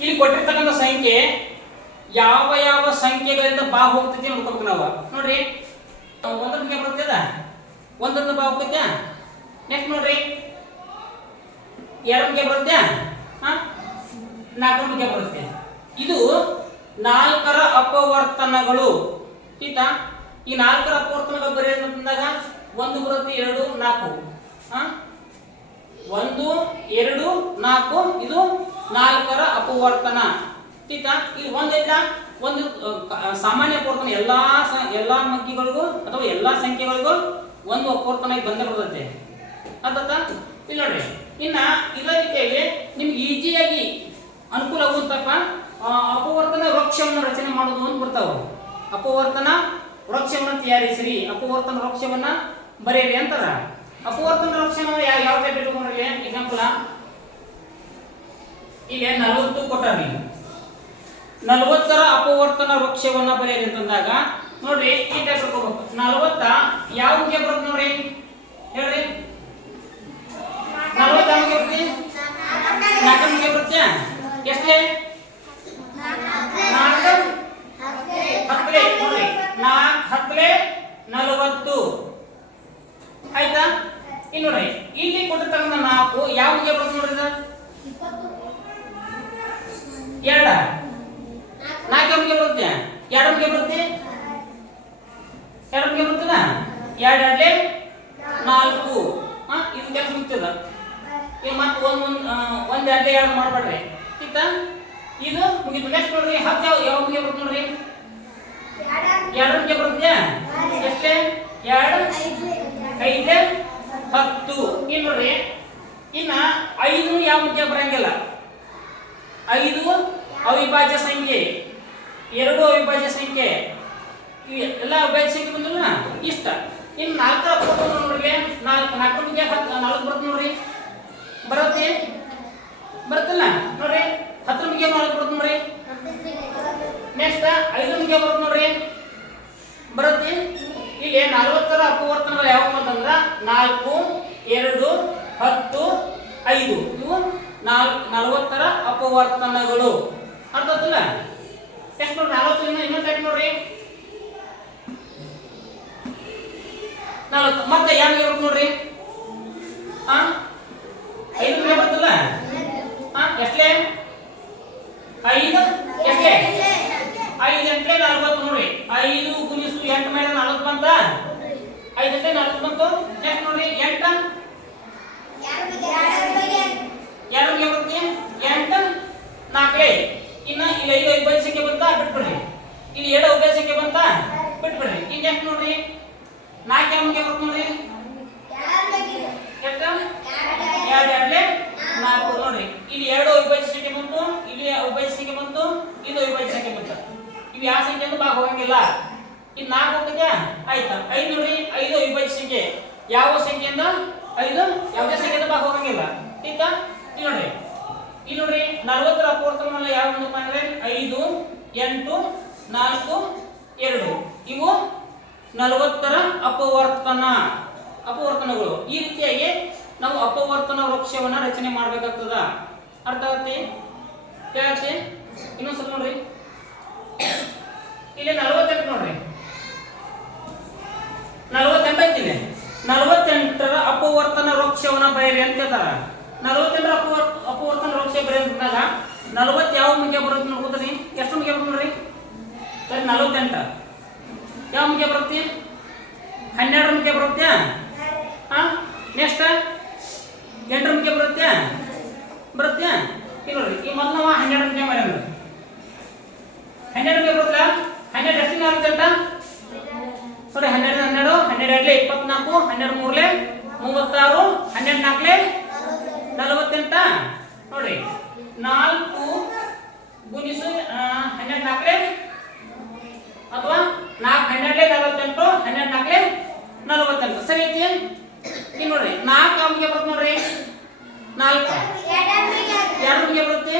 ಇಲ್ಲಿ ಕೊಟ್ಟಿರ್ತಕ್ಕಂಥ ಸಂಖ್ಯೆ ಯಾವ ಯಾವ ಸಂಖ್ಯೆಗಳಿಂದ ಬಾ ಹೋಗ್ತೈತಿ ನೋಡ್ಕೋಬೇಕು ನಾವು. ನೋಡ್ರಿ ಒಂದರಿಂದ ಬರುತ್ತೆ ಅದ, ಒಂದರಿಂದ ಬಾ ಹೋಗ್ತೈತೆ. ನೆಕ್ಸ್ಟ್ ನೋಡ್ರಿ ಎರಡಕ್ಕೆ ಬರುತ್ತೆ, ನಾಲ್ಕಕ್ಕೆ ಬರುತ್ತೆ. ಇದು ನಾಲ್ಕರ ಅಪವರ್ತನಗಳು. ಆಯ್ತಾ? ಈ ನಾಲ್ಕರ ಅಪವರ್ತನಗಳು ಬರೆಯೋದ್ರಿಂದ ಒಂದು ಬರುತ್ತೆ, 2 4, 1 2 4 ಇದು ನಾಲ್ಕರ ಅಪವರ್ತನ. ಆಯ್ತಾ? ಇಲ್ಲಿ ಒಂದಿಲ್ಲ, ಒಂದು ಸಾಮಾನ್ಯ ಅಪವರ್ತನ ಎಲ್ಲಾ ಅಂಕಿಗಳಿಗೂ ಅಥವಾ ಎಲ್ಲಾ ಸಂಖ್ಯೆಗಳಿಗೂ ಒಂದು ಅಪವರ್ತನ ಬಂದೇ ಬರ್ತೈತೆ. ಅರ್ಥಾತ್ ಇಲ್ಲಿ ನೋಡ್ರಿ. ಇನ್ನ ಇದೇ ರೀತಿಯಾಗಿ ನಿಮ್ಗೆ ಈಜಿಯಾಗಿ ಅನುಕೂಲ ಆಗುತ್ತಪ್ಪ ಅಪವರ್ತನ ವೃಕ್ಷವನ್ನು ರಚನೆ ಮಾಡೋದು ಅಂತ ಬರ್ತಾವ. ಅಪವರ್ತನ ವೃಕ್ಷವನ್ನು ತಯಾರಿಸಿರಿ, ಅಪವರ್ತನ ವೃಕ್ಷವನ್ನ ಬರೆಯಿರಿ ಅಂತಾರ. ಅಪವರ್ತನ ವೃಕ್ಷವನ್ನು ಯಾವ ಟೈಪ್ ಇಟ್ಕೊಂಡ್ರಿ? ಎಕ್ಸಾಂಪಲ್ ಇಲ್ಲಿ 40 ಕೊಟ್ಟಾರಿ, 40ರ ಅಪವರ್ತನ ವೃಕ್ಷವನ್ನ ಬರೆಯಿರಿ ಅಂತಂದಾಗ ನೋಡ್ರಿ ಈ ಟೈಪ್ ಇಟ್ಕೋಬೇಕು. 40 ಯಾವ ಅಂಕೆ ಬರುತ್ತೆ ನೋಡ್ರಿ, ಹೇಳ್ರಿ. 40 ಯಾವ ಅಂಕೆ ಬರುತ್ತೆ? 4 ಅಂಕೆ ಬರುತ್ತೆ. ಎಷ್ಟೇ? 4 10 ನೋಡ್ರಿ, 4 10 40. ಆಯ್ತಾ? ಇಲ್ಲಿ ನೋಡ್ರಿ ಇಲ್ಲಿ ಕೊಟ್ಟಿರ್ತಕ್ಕಂಥ 4 ಯಾವ ಅಂಕೆ ಬರುತ್ತೆ ನೋಡ್ರಿ? 2 4 ಅಂಕೆ ಬರುತ್ತೆ, 2 ಅಂಕೆ ಬರುತ್ತೆ, 2 ಅಂಕೆ ಬರುತ್ತಲ್ಲ, 2 2 4. ಇದು ಕೆಲಸ ಮುಗ್ತದ. ಈಗ ಮತ್ತೆ ಒಂದು 2 2 ಮಾಡಬೇಡ್ರಿ. ಆಯ್ತಾ? ಇದು ಮುಗಿತು. ನೆಕ್ಸ್ಟ್ ನೋಡ್ರಿ 10 ಯಾವ ಅಂಕೆ ಬರುತ್ತೆ ನೋಡ್ರಿ? 2 ಅಂಕೆ ಬರುತ್ತೆ. ಎಷ್ಟೇ? 2 5 10. ಇನ್ನು ನೋಡ್ರಿ ಇನ್ನ 5 ಯಾವ ಅಂಕೆ ಬರಂಗಿಲ್ಲ. 5 ಅವಿಭಾಜ್ಯ ಸಂಖ್ಯೆ, 2 ಅವಿಭಾಜ್ಯ ಸಂಖ್ಯೆ, ಎಲ್ಲ ಅವಿಭಾಜ್ಯ ಸಂಖ್ಯೆ ಬಂದಿಲ್ಲ ಇಷ್ಟ. ಇನ್ನು 4ರ ಅಪವರ್ತನ ನೋಡ್ರಿ, 4 4 ಬರುತ್ತೆ ನೋಡ್ರಿ, ಬರುತ್ತೆ ಬರುತ್ತಲ್ಲ ನೋಡ್ರಿ. 10 4 ಬರುತ್ತೆ ನೋಡ್ರಿ. ನೆಕ್ಸ್ಟ್ 5 ಬರುತ್ತೆ ನೋಡ್ರಿ, ಬರುತ್ತೆ. ಇಲ್ಲಿ 40ರ ಅಪವರ್ತನಗಳು ಯಾವ ಅಂತಂದ್ರ 4 2 10 5 ಇವು 40ರ ಅಪವರ್ತನಗಳು. ಅರ್ಥ ಆಯ್ತಲ್ಲ? ನೆಕ್ಸ್ಟ್ ನೋಡ್ರಿ 40 ಇನ್ನೊಂದು ಟೈಪ್ ನೋಡ್ರಿ, 40 ಮತ್ತೆ ಯಾವ ಬರುತ್ತೆ ನೋಡ್ರಿ? 5 ಬರುತ್ತಲ್ಲ, ಎಷ್ಟೇ? 5 ಎಷ್ಟೇ? 5 8 40 ನೋಡ್ರಿ. 5 ಗುಣಿಸು 8 ಮೇಲೆ 40 ಬಂತ, 5 8 40 ಬಂತು. ನೆಕ್ಸ್ಟ್ ನೋಡ್ರಿ 8 2 ಬರುತ್ತೆ, 8 4. ಇನ್ನ ಇಲ್ಲಿ 5 ಅವಿಭಾಜ್ಯ ಸಂಖ್ಯೆ ಬಂತ, ಬಿಟ್ಬಿಡ್ರಿ. ಇಲ್ಲಿ 7 ಅವಿಭಾಜ್ಯ ಸಂಖ್ಯೆ ಬಂತ, ಬಿಟ್ಬಿಡ್ರಿ. ಈಗ ನೆಕ್ಸ್ಟ್ ನೋಡ್ರಿ 4 ಯಾವ ಅಂಕೆ ಬರುತ್ತೆ ನೋಡ್ರಿ? 2 2 4 ನೋಡ್ರಿ. ಇಲ್ಲಿ 2 ಅವಿಭಾಜ್ಯ ಸಂಖ್ಯೆ ಬಂತು, ಇಲ್ಲಿ ಅವಿಭಾಜ್ಯ ಸಂಖ್ಯೆ ಬಂತು, ಇದು ಅವಿಭಾಜ್ಯ ಸಂಖ್ಯೆ ಬಂತು. ಇವು ಯಾವ ಸಂಖ್ಯೆಯಿಂದ ಭಾಗ ಹೋಗಂಗಿಲ್ಲ. ಇದು 4 ಹೋಗ್ತೈತೆ. ಆಯ್ತಾ? 5 ನೋಡ್ರಿ, 5 ಅವಿಭಾಜ್ಯ ಸಂಖ್ಯೆ, ಯಾವ ಸಂಖ್ಯೆಯಿಂದ 5 ಯಾವುದೇ ಸಂಖ್ಯೆಯಿಂದ ಭಾಗ ಹೋಗಂಗಿಲ್ಲ. ಆಯ್ತಾ? ಇಲ್ಲಿ ನೋಡ್ರಿ 40ರ ಅಪವರ್ತನಗಳು ಯಾವ ಒಂದಪ್ಪ ಅಂದ್ರೆ 5 8 4 2 ಇವು 40ರ ಅಪವರ್ತನಗಳು. ಈ ರೀತಿಯಾಗಿ ನಾವು ಅಪವರ್ತನ ವೃಕ್ಷವನ್ನ ರಚನೆ ಮಾಡಬೇಕಾಗ್ತದ. ಅರ್ಥ ಆಗತ್ತೆ? ಕೇಳತ್ತೆ? ಇನ್ನೊಂದು ಸ್ವಲ್ಪ ನೋಡ್ರಿ, ಇಲ್ಲಿ 48 ನೋಡ್ರಿ, 48 ಐತಿ. 48ರ ಅಪವರ್ತನ ವೃಕ್ಷವನ್ನ ಬರೆಯಿರಿ ಅಂತ ಹೇಳ್ತಾರ. 48ರ ಅಪವರ್ತನ ವೃಕ್ಷ ಬರೆಯೋದ್ರಾಗ 40 ಯಾವ ಮುಖ್ಯ ಬರುತ್ತೆ ನೋಡ್ಕೊತೀರಿ? ಎಷ್ಟು ಮುಖ್ಯ ಬರುತ್ತೆ ನೋಡ್ರಿ? ಸರಿ, 48 ಯಾವ ಮುಖ್ಯ ಬರುತ್ತೆ? 12 ಮುಖ್ಯ ಬರುತ್ತೆ. ನೆಕ್ಸ್ಟ್ 8 ಮುಖ್ಯ ಬರುತ್ತೆ. ಇಲ್ಲಿ ನೋಡ್ರಿ, ಈ ಮೊದಲು 12 ಮುಖ್ಯ ಮಾಡಿ 12 ಮುಖ್ಯ ಬರುತ್ತಲ್ಲ. 12 ಎಷ್ಟು 48 ನೋಡಿ, 12 12 12 24, 12 3 36, 12 4 48 ನೋಡ್ರಿ. 4 ಗುಣಿಸು 12 4 ಅಥವಾ 4 12 48, 12 4 48. ಸರಿ ಐತಿ? ಇಲ್ಲಿ ನೋಡ್ರಿ 4 ಯಾವ್ಗೆ ಬರುತ್ತೆ ನೋಡ್ರಿ? 4 2 ಬರುತ್ತೆ.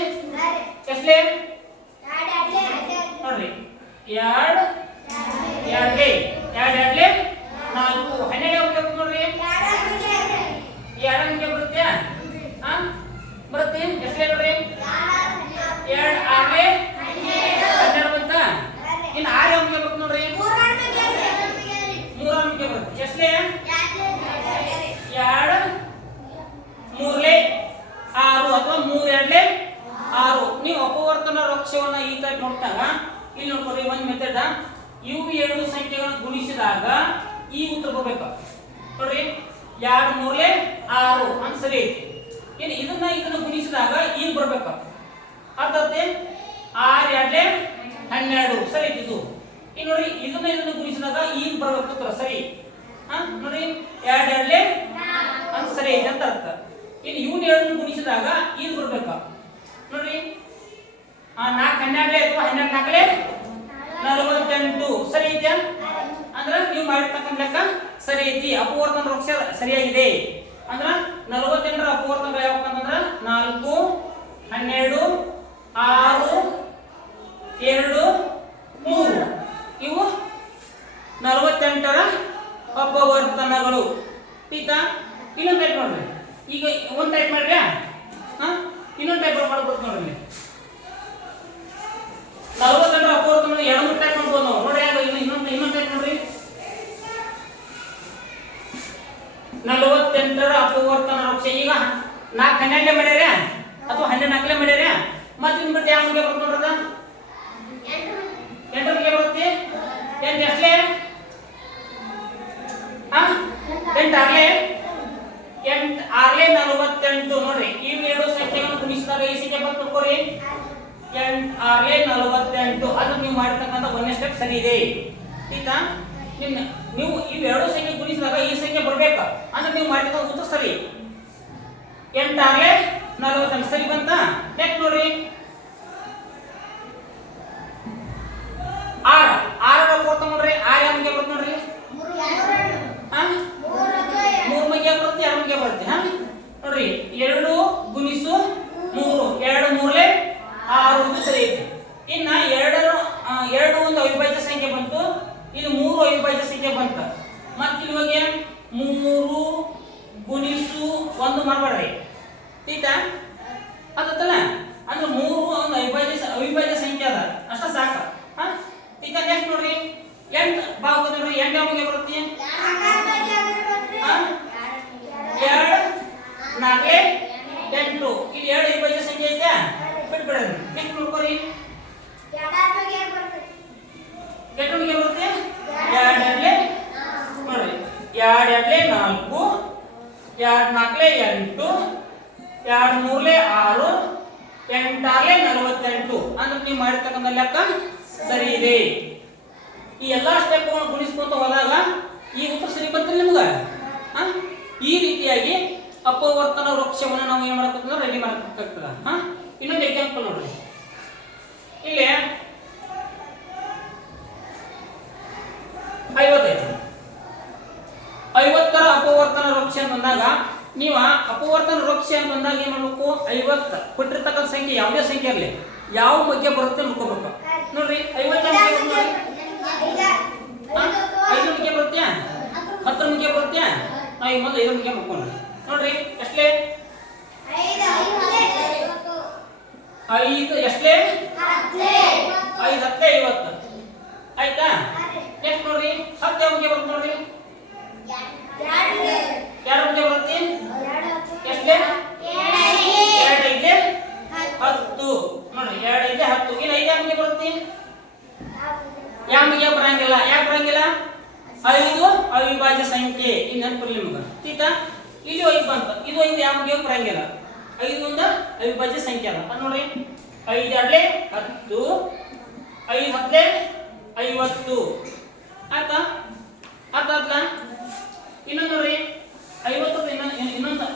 ಎಷ್ಟೇ? ನೋಡ್ರಿ 2 2 2 4 12 ಯಾವ್ಗೆ ಬರುತ್ತೆ ನೋಡ್ರಿ? 2 ಬರುತ್ತೆ. ಬರುತ್ತೆ. ಎಷ್ಟೇ ನೋಡ್ರಿ? 2 ನೀವು ಅಪವರ್ತನ ವೃಕ್ಷವನ್ನ ಈ ಟೈಪ್ ನೋಡ್ತಾಗ ಇಲ್ಲಿ ನೋಡ್ಕೊರಿ ಒಂದು ಮೆಥಡ್ ಇವು ಎರಡು ಸಂಖ್ಯೆಗಳನ್ನು ಗುಣಿಸಿದಾಗ ಈ ಉತ್ತರ ಬರಬೇಕು ನೋಡ್ರಿ 2 3 6 ಅಂತ ಸರಿ ಐತಿ ಇನ್ನು ಇದನ್ನ ಗುಣಿಸಿದಾಗ ಈಗ ಬರಬೇಕು ಅರ್ಥಾತ್ 6 2 12 ಸರಿ ಐತಿ ಇದು ಇನ್ನು ನೋಡ್ರಿ ಇದನ್ನ ಗುಣಿಸಿದಾಗ ಈಗ ಬರಬೇಕು ಉತ್ತರ ಸರಿ ನೋಡ್ರಿ 2 2 ಅಂತ ಸರಿ ಐತಿ ಅಂತ ಅರ್ಥ ಇನ್ನು ಇವನ್ನ ಎರಡನ್ನು ಗುಣಿಸಿದಾಗ ಈಗ ಬರಬೇಕು ನೋಡ್ರಿ 4 12 ಅಥವಾ 12 4 48 ಸರಿ ಇದೆಯಾ ಅಂದ್ರೆ ನೀವು ಮಾಡಿರ್ತಕ್ಕಂಥ ಲೆಕ್ಕ ಸರಿ ಐತಿ ಅಪವರ್ತನ ವೃಕ್ಷ ಸರಿಯಾಗಿದೆ ಅಂದ್ರೆ 48ರ ಅಪವರ್ತನ ಯಾವಪ್ಪ ಅಂತಂದ್ರೆ 4 12 6 2 3 ಇವು 48ರ ಅಪವರ್ತನಗಳು ಆಯ್ತಾ ಇನ್ನೊಂದು ಟೈಪ್ ನೋಡ್ರಿ ಈಗ ಒಂದು ಟೈಪ್ ಮಾಡ್ರಿ ಇನ್ನೊಂದು ಟೈಪ್ ಮಾಡ್ಬೋದು ನೋಡ್ರಿ 48ರ ಅಪವರ್ತನ ಎರಡು ಮೂರು ಟೈಪ್ ಮಾಡ್ಬೋದು ನಾವು ನೋಡಿ ಇನ್ನೊಂದು ಟೈಪ್ ನೋಡ್ರಿ 48ರ ಅಪವರ್ತನ ವೃಕ್ಷ ಈಗ 4 12 ಮಾಡ್ಯಾರ ಅಥವಾ 12 4 ಮಾಡ್ಯಾರ ಮತ್ತೆ ಇನ್ನು ಬಿಟ್ಟು ಯಾವ ಬಗ್ಗೆ ಬರುತ್ತೆ ನೋಡ್ರದ 8 ಬಗ್ಗೆ ಬರುತ್ತೆ 8 ಎಷ್ಟಲೇ 8 ಆಗಲೇ 8 ಆಗಲೇ 48 ನೋಡ್ರಿ ಈ ಎರಡು ಸಂಖ್ಯೆಗಳನ್ನು ಗುಣಿಸಿದಾಗ ಈ ಸಂಖ್ಯೆ ಬಂತು ನೋಡ್ಕೊರಿ 8 ಆಗಲೇ 48 ಅದು ನೀವು ಮಾಡಿರ್ತಕ್ಕಂಥ ಒಂದನೇ ಸ್ಟೆಪ್ ಸರಿ ಇದೆ ಆಯ್ತಾ ನೀವು ಇವೆರಡು ಸಂಖ್ಯೆ ಗುಣಿಸಿದಾಗ ಈ ಸಂಖ್ಯೆ ಬರಬೇಕು ಅಂದ್ರೆ ನೀವು ಮಾಡಿದ ಉತ್ತರ ಸರಿ 8 ಆಗಲೇ 48 ಸರಿ ಬಂತ ನೆಕ್ಸ್ಟ್ ನೋಡ್ರಿ 6 ಕೊಡ್ತಾ ನೋಡ್ರಿ 6 ಯಾರಿಗೆ ಬರುತ್ತೆ ನೋಡ್ರಿ 3 ಮಗೆ ಬರುತ್ತೆ 2 ಮಗೆ ಬರುತ್ತೆ ನೋಡ್ರಿ 2 ಗುಣಿಸು 3 2 3 6 ಇದು ಸರಿ ಐತಿ ಇನ್ನ 2 ಒಂದು ಅವಿಭಾಜ್ಯ ಸಂಖ್ಯೆ ಬಂತು ಇದು 3 ಅವಿಭಾಜ್ಯ ಸಂಖ್ಯೆ ಬಂತ ಮತ್ತೆ ಇವಾಗ 3 ಗುಣಿಸು 1 ಮಾಡಬೇಡ್ರಿ ಆಯ್ತಾ ಅದತ್ತಲ್ಲ ಅಂದ್ರೆ 3 ಒಂದು ಅವಿಭಾಜ್ಯ ಸಂಖ್ಯೆ ಅದ ಅಷ್ಟ ಸಾಕ ಈಗ ನೆಕ್ಸ್ಟ್ ನೋಡ್ರಿ 8 ಭಾಗ ನೋಡ್ರಿ 8 ಯಾವಾಗ ಬರುತ್ತೆ 2 4 8 ಇಲ್ಲಿ 2 ಅವಿಭಾಜ್ಯ ಸಂಖ್ಯೆ ಐತೆ ಬಿಟ್ಬಿಡ್ರಿ ನೆಕ್ಸ್ಟ್ ನೋಡ್ಕೊರಿ 8 ಬರುತ್ತೆ 2 ನೋಡ್ರಿ 2 2 4 2 4 8 2 3 6 8 48 ಅಂದ್ರೆ ನೀವು ಮಾಡಿರ್ತಕ್ಕಂಥ ಲೆಕ್ಕ ಸರಿ ಇದೆ ಈ ಎಲ್ಲಾ ಸ್ಟೆಪ್ ಗುಣಿಸ್ಕೊಂತ ಹೋದಾಗ ಈ ಉತ್ತರ ಸರಿ ಬಂತಿಲ್ಲ ನಿಮ್ಗೆ ಈ ರೀತಿಯಾಗಿ ಅಪವರ್ತನ ವೃಕ್ಷವನ್ನು ನಾವು ಏನು ಮಾಡಬೇಕಂದ್ರೆ ರೆಡಿ ಮಾಡಬೇಕಾಗ್ತದ ಇನ್ನೊಂದು ಎಕ್ಸಾಂಪಲ್ ನೋಡ್ರಿ ಇಲ್ಲಿ 50ರ ಅಪವರ್ತನ ವೃಕ್ಷ ಅಂತಂದಾಗ ನೀವು ಅಪವರ್ತನ ವೃಕ್ಷ ಅಂತಂದಾಗ ಏನು ಮಾಡಬೇಕು 50 ಕೊಟ್ಟಿರ್ತಕ್ಕಂಥ ಸಂಖ್ಯೆ ಯಾವುದೇ ಸಂಖ್ಯೆ ಇರಲಿ ಯಾವ ಬಗ್ಗೆ ಬರುತ್ತೆ ನೋಡ್ಕೋಬೇಕು ನೋಡ್ರಿ 50 5 ಬಗ್ಗೆ ಬರುತ್ತೆ 10 ಬಗ್ಗೆ ಬರುತ್ತೆ ನಾವು ಮೊದಲು 5 ಬಗ್ಗೆ ಮಾಡ್ಕೊಂಡು ನೋಡ್ರಿ ಎಷ್ಟಲೇ 5 ಎಷ್ಟಲೇ 5 10 50 ಆಯ್ತಾ ನೆಕ್ಸ್ಟ್ ನೋಡ್ರಿ 10 ಬಗ್ಗೆ ಬರುತ್ತೆ ನೋಡ್ರಿ 2 ಬಗ್ಗೆ ಬರುತ್ತೆ ಎಷ್ಟಲೇ 2 5 10 ನೋಡ್ರಿ 2 5 10 ಇಲ್ಲಿ 5 ಬಗ್ಗೆ ಬರುತ್ತೆ ಯಾಮಗೆ ಬರಂಗಿಲ್ಲ ಯಾಕೆ ಬರಂಗಿಲ್ಲ 5 ಅವಿಭಾಜ್ಯ ಸಂಖ್ಯೆ ಈ ನೆನಪಿರಲಿ ನಿಮಗೆ ಆಯ್ತಾ ಇಲ್ಲಿ 5 ಬಂತು ಇದು 5 ಯಾಮಗೆ ಬರಂಗಿಲ್ಲ 5 ಒಂದು ಅವಿಭಾಜ್ಯ ಸಂಖ್ಯೆ ಅಲ್ಲ ಅದು ನೋಡ್ರಿ 5 2 10 5 10 50 ಆಯ್ತಾ ಅರ್ಥಾತ್ಲ ಇನ್ನೊಂದು ನೋಡ್ರಿ 50 ಇನ್ನೊಂದು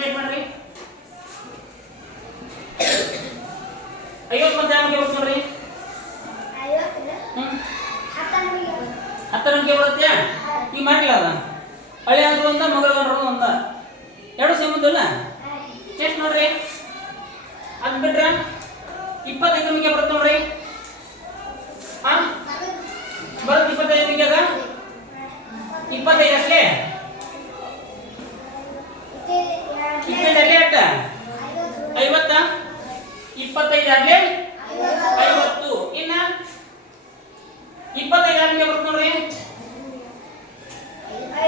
ಟೈಪ್ ಮಾಡ್ರಿ 50 ಮತ್ತೆ ಯಾವಾಗ ಬರುತ್ತೆ ನೋಡ್ರಿ 10 ಗಂಟೆ ಬರುತ್ತೆ ಈಗ ಮಾಡಿಲ್ಲ ಅದ ಹಳೆ ಅಂದ್ರು ಒಂದ ಮಗಳ ಅಂದ್ರು ಒಂದ ಎರಡು ಸೇಮ್ ಇಲ್ಲ ಎಷ್ಟು ನೋಡ್ರಿ ಅದು ಬಿಟ್ರೆ 25 ಗಂಟೆ ಬರುತ್ತೆ ನೋಡ್ರಿ ಬರುತ್ತೆ 25 ಗಂಟೆಗ 25 ಅಷ್ಟೇ 25 ಅಲ್ಲೇ ಅಟ್ಟ 50 25 ಆಗಲೇ 50 ಇನ್ನ 25 ಆಗಲೇ ಬರುತ್ತೆ ನೋಡ್ರಿ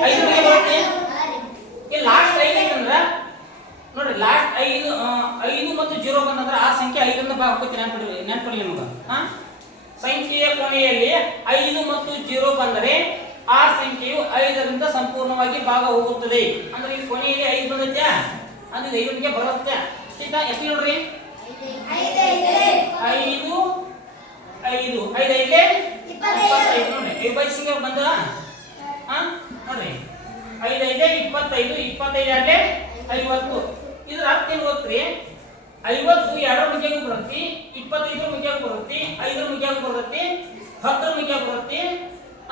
5 ಗೆ ಬರುತ್ತೆ ಈ ಲಾಸ್ಟ್ 5 ಐತಂದ್ರ ನೋಡ್ರಿ ಲಾಸ್ಟ್ 5 ಮತ್ತು 0 ಬಂದಂದ್ರ ಆ ಸಂಖ್ಯೆ 5ರಿಂದ ಭಾಗಕ್ಕೆ ನೆನಪಿಡಿ ನಿಮಗೆ. ಸಂಖ್ಯೆಯ ಕೊನೆಯಲ್ಲಿ 5 ಮತ್ತು 0 ಬಂದರೆ ಆ ಸಂಖ್ಯೆಯು 5ರಿಂದ ಸಂಪೂರ್ಣವಾಗಿ ಭಾಗ ಹೋಗುತ್ತದೆ. ಅಂದ್ರೆ ಈ ಕೊನೆಯಲ್ಲಿ 5 ಬಂದೈತೆ ಅಂದ್ರೆ 5ಗೆ ಬರುತ್ತೆ. ಈಗ ಎಷ್ಟು ನೋಡ್ರಿ 5 5 5 5 25 ನೋಡ್ರಿ 25 ಬಂದ ನೋಡ್ರಿ 5 5 25 25 ಆಡ್ಲೆ 50. ಇದ್ರ ಅರ್ಥ ಏನು ಗೊತ್ತ್ರಿ 50 2 ಮುಗಿಯಾಗ ಬರುತ್ತೆ, 25 ಮುಗಿಯಾಗ ಬರುತ್ತೆ, 5 ಮುಗಿಯಾಗ ಬರುತ್ತೆ, 10 ಮುಗಿಯಾಗ ಬರುತ್ತೆ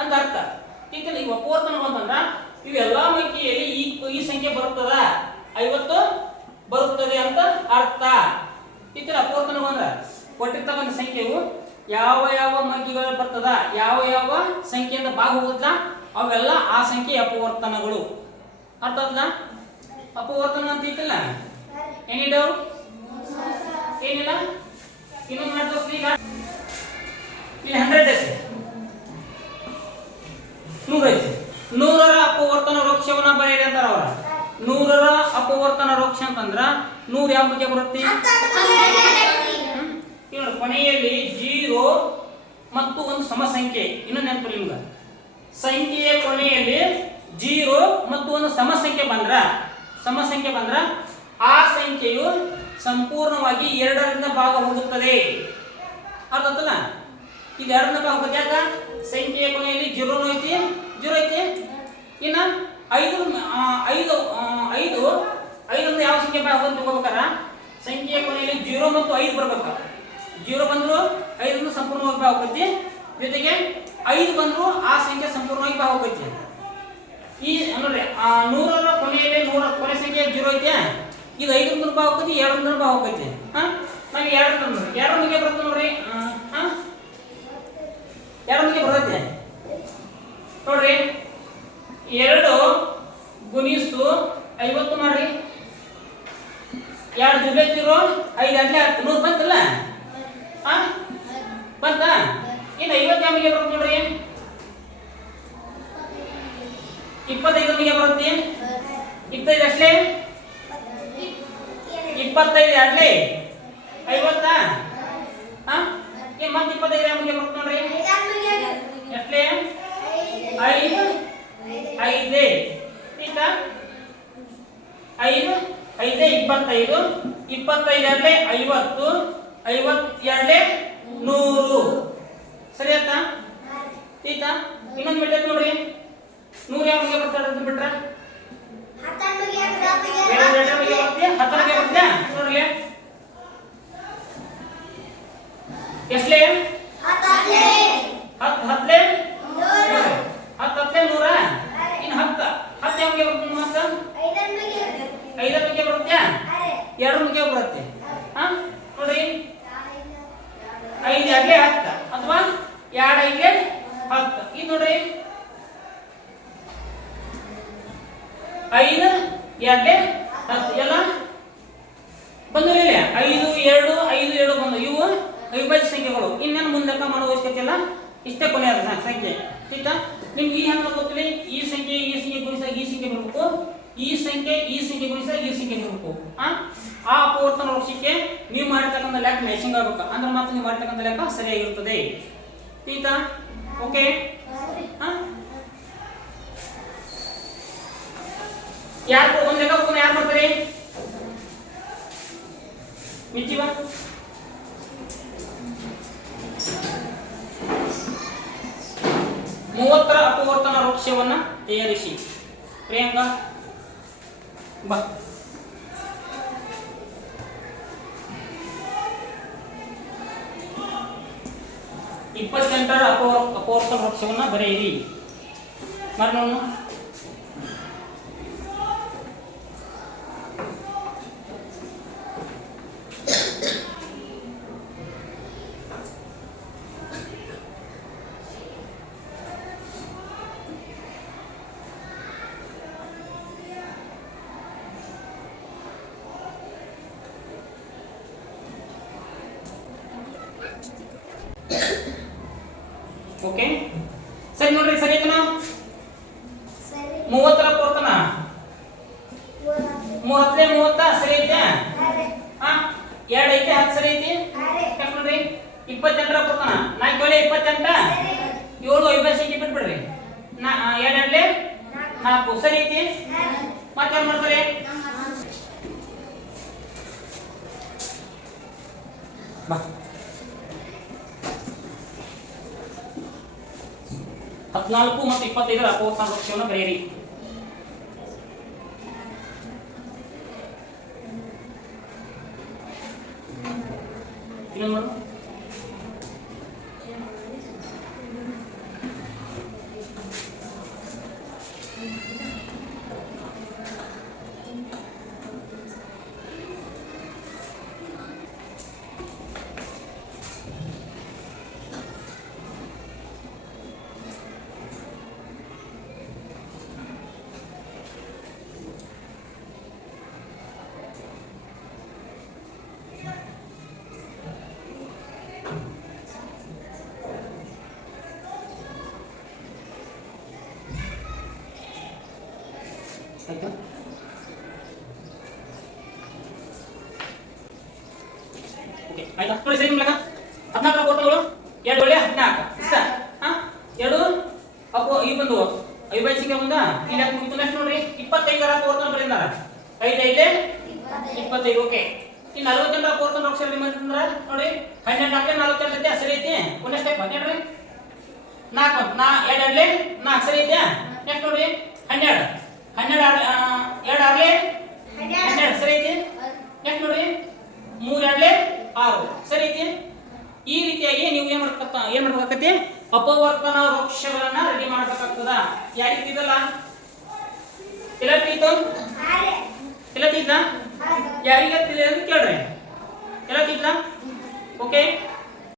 ಅಂತ ಅರ್ಥ. ಈಗ ನೀವು ಅಪವರ್ತನ ಬಂತಂದ್ರ ಇವೆಲ್ಲಾ ಸಂಖ್ಯೆಯಲ್ಲಿ ಈ ಸಂಖ್ಯೆ ಬರುತ್ತದ 50 ಬರುತ್ತದೆ ಅಂತ ಅರ್ಥ. ಈ ತರ ಅಪವರ್ತನ ಬಂದ್ರ ಕೊಟ್ಟಿರ್ತಕ್ಕಂಥ ಸಂಖ್ಯೆಯು ಯಾವ ಯಾವ ಸಂಖ್ಯೆಗಳು ಬರ್ತದ, ಯಾವ ಯಾವ ಸಂಖ್ಯೆಯಿಂದ ಭಾಗ ಹೋಗುತ್ತಲ್ಲ ಅವೆಲ್ಲ ಆ ಸಂಖ್ಯೆ ಅಪವರ್ತನಗಳು. ಅರ್ಥ ಆಯ್ತಲ್ಲ? ಅಪವರ್ತನ ಅಂತ ಐತಿಲ್ಲ, ಎನಿ ಡೌಟ್? ಏನಿಲ್ಲ, ಇನ್ನೊಂದು ಮಾಡ್ತೋಸ್ರಿ. ಈಗ ಇಲ್ಲಿ 100 ಐತಿ, 100 ಐತಿ. 100ರ ಅಪವರ್ತನ ವೃಕ್ಷವನ್ನ ಬರೆಯಿರಿ ಅಂತಾರ ಅವ್ರ. 100ರ ಅಪವರ್ತನ ವೃಕ್ಷ ಅಂತಂದ್ರ 100 ಯಾವ ಬಗ್ಗೆ ಬರುತ್ತೆ? ಕೊನೆಯಲ್ಲಿ 0 ಮತ್ತು ಒಂದು ಸಮ ಸಂಖ್ಯೆ. ಇನ್ನೊಂದು ನೆನಪು ನಿಮ್ಗೆ, ಸಂಖ್ಯೆಯ ಕೊನೆಯಲ್ಲಿ 0 ಮತ್ತು ಒಂದು ಸಮ ಸಂಖ್ಯೆ ಬಂದ್ರ ಆ ಸಂಖ್ಯೆಯು ಸಂಪೂರ್ಣವಾಗಿ 2ರಿಂದ ಭಾಗ ಹೋಗುತ್ತದೆ. ಅರ್ಥ ಆಯ್ತಲ್ಲ? ಇದು 2ರಿಂದ ಭಾಗ ಹೋಗುತ್ತೆ. ಯಾಕ? ಸಂಖ್ಯೆಯ ಕೊನೆಯಲ್ಲಿ 0 ಐತಿ, 0 ಐತಿ. ಇನ್ನ 5 5ರಿಂದ ಯಾವ ಸಂಖ್ಯೆ ಭಾಗ ಹೋಗುತ್ತೆ ತಗೋಬೇಕಾರ ಸಂಖ್ಯೆಯ ಕೊನೆಯಲ್ಲಿ 0 ಮತ್ತು 5 ಬರ್ಬೇಕು. 0 ಬಂದ್ರು 5ರಿಂದ ಸಂಪೂರ್ಣವಾಗಿ ಭಾಗ ಹೋಗುತ್ತೆ, ಜೊತೆಗೆ 5 ಬಂದ್ರು ಆ ಸಂಖ್ಯೆ ಸಂಪೂರ್ಣವಾಗಿ ಭಾಗ ಹೋಗುತ್ತೆ. ಈ ನೋಡ್ರಿ 100ರ ಕೊನೆಯಲ್ಲಿ 100 ಕೊನೆ ಸಂಖ್ಯೆ 0 ಐತೆ, ಇದು 5ರಿಂದ ಭಾಗ ಹೋಗುತ್ತೆ, 2ರಿಂದ ಭಾಗ ಹೋಗುತ್ತೆ. ನಾವು 2 ನೋಡ್ರಿ 2 ಮಿಗೆ ಬರುತ್ತೆ ನೋಡ್ರಿ, 2 ಮಿಗೆ ಬರುತ್ತೆ ನೋಡ್ರಿ. 2 ಗುಣಿಸು 50 ಮಾಡ್ರಿ, 2 ಜುಲೆ 0 5 ಅಡ್ಲೆ 100 ಬಂತಲ್ಲ? ಬಂತ? ಇನ್ನು 50 ಯಾವ ಮಿಗೆ ಬರುತ್ತೆ ನೋಡ್ರಿ, 25 ಮಿಗೆ ಬರುತ್ತೆ. 25 ಅಷ್ಟೇ, 25 ಅಡ್ಲೆ 50. ಮತ್ತೆ 25 ಯಾವ ಮಿಗೆ ಬರುತ್ತೆ ನೋಡ್ರಿ, ಎಷ್ಟೇ 5 5 ಈಗ 5 5 25 25 ಅಡ್ಲೆ 50 52 100. ಸರಿ ಆಯ್ತಾ? ಈಗ ಇನ್ನೊಂದು ಬಿಟ್ಟೈತೆ ನೋಡ್ರಿ, 100 ಯಾವ ಮಿಗೆ ಬರ್ತಾರೆ ಅಂತ ಬಿಟ್ರೆ 10 ಮಿಗೆ ಬರುತ್ತೆ ನೋಡ್ರಿ. ಎಷ್ಟೇ 10 ಹತ್ಲೆ 100. ಇನ್ನು 10 ಯಾವ ಮಿಗೆ ಬರುತ್ತೆ? ಮತ್ತೆ 5 ಮಿಗೆ ಬರುತ್ತೆ, 2 ಮಿಗೆ ಬರುತ್ತೆ. ನೋಡ್ರಿ 5 ಅಡ್ಲೆ 10 ಅಥವಾ 2 5 10. ಇದು ನೋಡ್ರಿ 5 2 10 ಎಲ್ಲ ಬಂದು 5 2 5 2 ಬಂದು. ಇವು ಅವಿಭಾಜ್ಯ ಸಂಖ್ಯೆಗಳು. ಇನ್ನೇನು ಮುಂದಕ್ಕೆ ಮಾಡೋ ಅವಶ್ಯಕತೆ ಇಲ್ಲ, ಇಷ್ಟೇ ಕೊನೆಯಾದ ಸಂಖ್ಯೆ. ಆಯ್ತಾ? ನಿಮ್ಗೆ ಈ ಹೆಂಗೆ ಗೊತ್ತಿಲ್ಲ, ಈ ಸಂಖ್ಯೆ ಗುಣಿಸಿದಾಗ ಈ ಸಂಖ್ಯೆ ಬರಬೇಕು, ಈ ಸಂಖ್ಯೆ ಗುಣಿಸಿದಾಗ ಈ ಸಂಖ್ಯೆ ಬರಬೇಕು. ಆ ಅಪವರ್ತನ ವೃಕ್ಷಕ್ಕೆ ನೀವು ಮಾಡಿರ್ತಕ್ಕಂಥ ಲೆಕ್ಕ ಮ್ಯಾಚಿಂಗ್ ಆಗ್ಬೇಕು, ಅಂದ್ರೆ ಮಾತ್ರ ನೀವು ಮಾಡಿರ್ತಕ್ಕಂಥ ಲೆಕ್ಕ ಸರಿಯಾಗಿರುತ್ತದೆ. ಆಯ್ತಾ? ಓಕೆ. ಯಾರು ಒಂದು ಲೆಕ್ಕ ಯಾರು ಮಾಡ್ತಾರೆ? ಮಿಚ್ಚಿವ 30ರ ಅಪವರ್ತನ ವೃಕ್ಷವನ್ನು ತಯಾರಿಸಿ. ಪ್ರಿಯಾಂಕಾ ಬಾ. 28ರ ಅಪವರ್ತನ ವೃಕ್ಷವನ್ನು ಬರೆಯಿರಿ. ಮರಣ ಓಕೆ ಸರಿ ನೋಡ್ರಿ, ಸರಿ ಐತನ? 30ರ ಅಪವರ್ತನ 30 30 ಸರಿ ಐತೆ? 2 ಐತೆ 10 ಸರಿ ಐತೆ? ಐತಿ ನೆಕ್ಸ್ಟ್ ನೋಡ್ರಿ 28 ಕೊಡ್ತಾನ 4 ಒಲೆ 28 7 ಅವಿಭಾಜ್ಯಕ್ಕೆ ಬಿಟ್ಬಿಡ್ರಿ 2 4 ಸರಿ ಐತಿ ಮತ್ತೇನ್ ಮಾಡ್ತಾರೆ ಬಾ 14 ಮತ್ತು 25 ಅಪವರ್ತನ ವೃಕ್ಷವನ್ನು ಬರೆಯಿರಿ ಇನ್ನೊಂದು ಆಯ್ತಾ ಓಕೆ ಆಯ್ತಾ ನೋಡಿ ಸರಿ ಮೂಲಕ 14 ಕೊಟ್ಟಗಳು 2 ಒಳ್ಳೆ 14 ಇಷ್ಟ ಎರಡು ಅಪ್ಪೋ ಈ ಬಂದು ಅವಿಭಾಜ್ಯಕ್ಕೆ ಬಂದ ಇಲ್ಲಿ ಮುಗಿತು ನೆಕ್ಸ್ಟ್ ನೋಡ್ರಿ 25 ಅಪವರ್ತನ ಬರೆದಾರ 5 5 25 ಓಕೆ ಈ 48 ಅಪವರ್ತನ ಅಕ್ಷರ ನಿಮ್ಮಂದ್ರ ನೋಡಿ 12 ಹಾಕಿ 48 ಐತಿ ಸರಿ ಐತಿ ಒಂದೇ ಸ್ಟೆಪ್ ನೋಡ್ರಿ 4 2 4 ಸರಿ ಐತಿ ನೆಕ್ಸ್ಟ್ ನೋಡಿ 12 2 6 ಸರಿ ಐತಿ ನೆಕ್ಸ್ಟ್ ನೋಡ್ರಿ 3 2 6 ಸರಿ ಐತಿ ಈ ರೀತಿಯಾಗಿ ನೀವು ಏನ್ ಮಾಡ್ಬೇಕಾಗತ್ತೆ ಅಪವರ್ತನ ವೃಕ್ಷಗಳನ್ನ ರೆಡಿ ಮಾಡಬೇಕಾಗ್ತದ ಯಾರಿಗೆ ಇದಲ್ಲ ಎಲ್ಲ ತಿಳಿದ ಯಾರಿಗೆ ತಿಳಿದ ಕೇಳ್ರಿ ಎಲ್ಲ ತಿಳಿದ ಓಕೆ